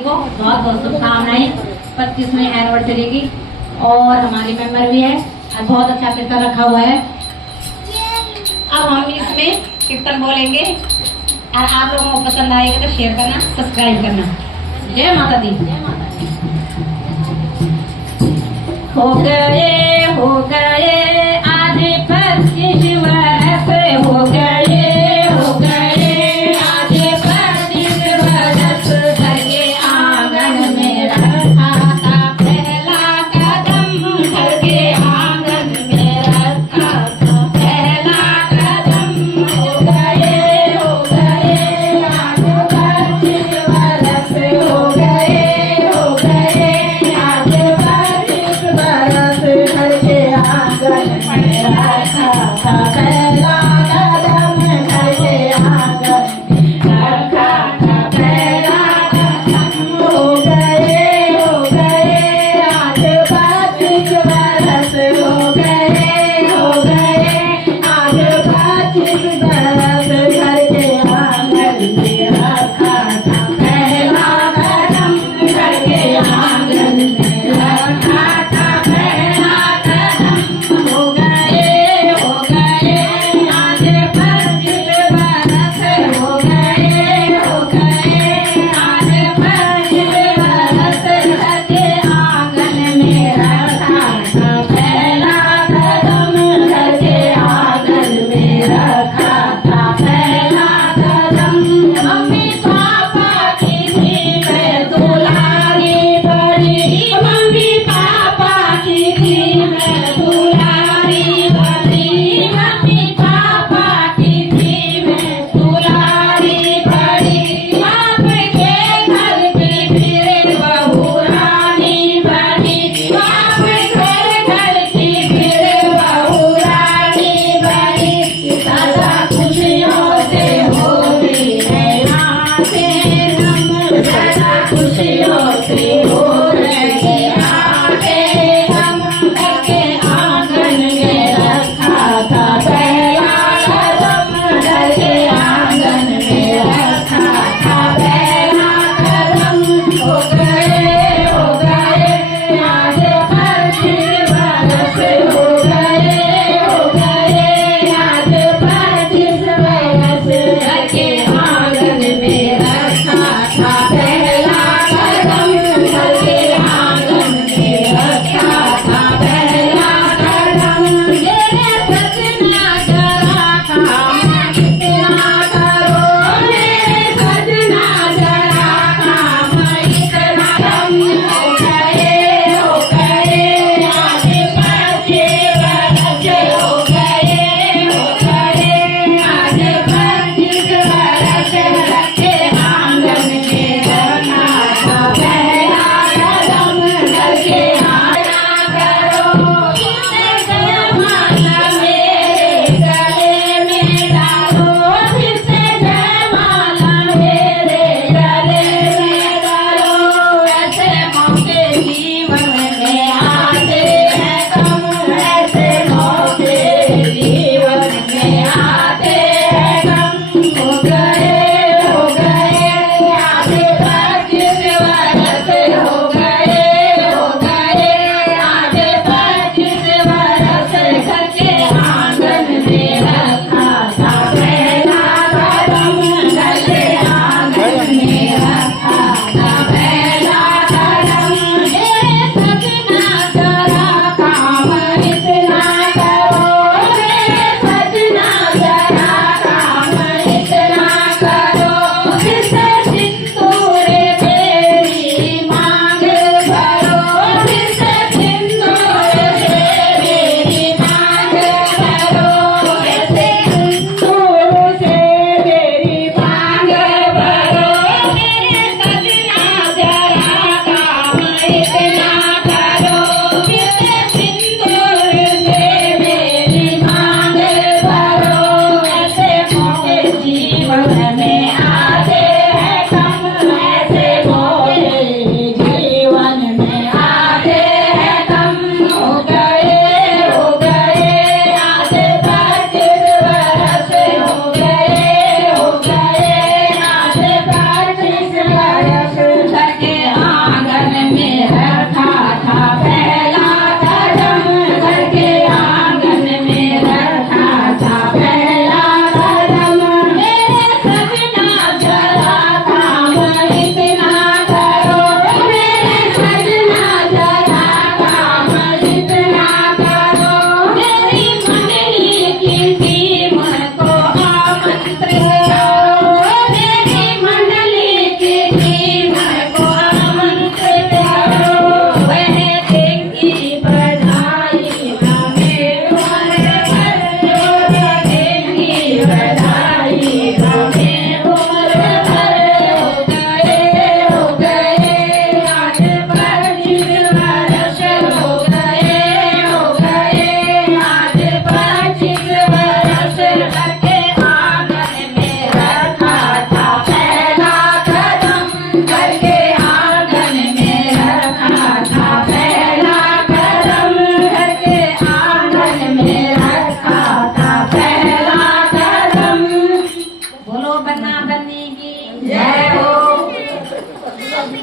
को बहुत बहुत शुभकामनाएं 25वीं एनिवर्सरी की। और हमारी मेंबर भी है और बहुत अच्छा कीर्तन रखा हुआ है। अब हम इसमें कीर्तन बोलेंगे और आप लोगों को पसंद आएगा तो शेयर करना, सब्सक्राइब करना। जय माता दी। हो गए आज 25 वर्ष, हो गए आज 25 वर्ष। घर के आंगन में रखा था पहला कदम, घर के आंगन में रखा था पहला कदम। हो गए आज 25 वर्ष, हो गए आज 25 वर्ष। घर के आंगन में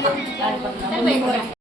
चल,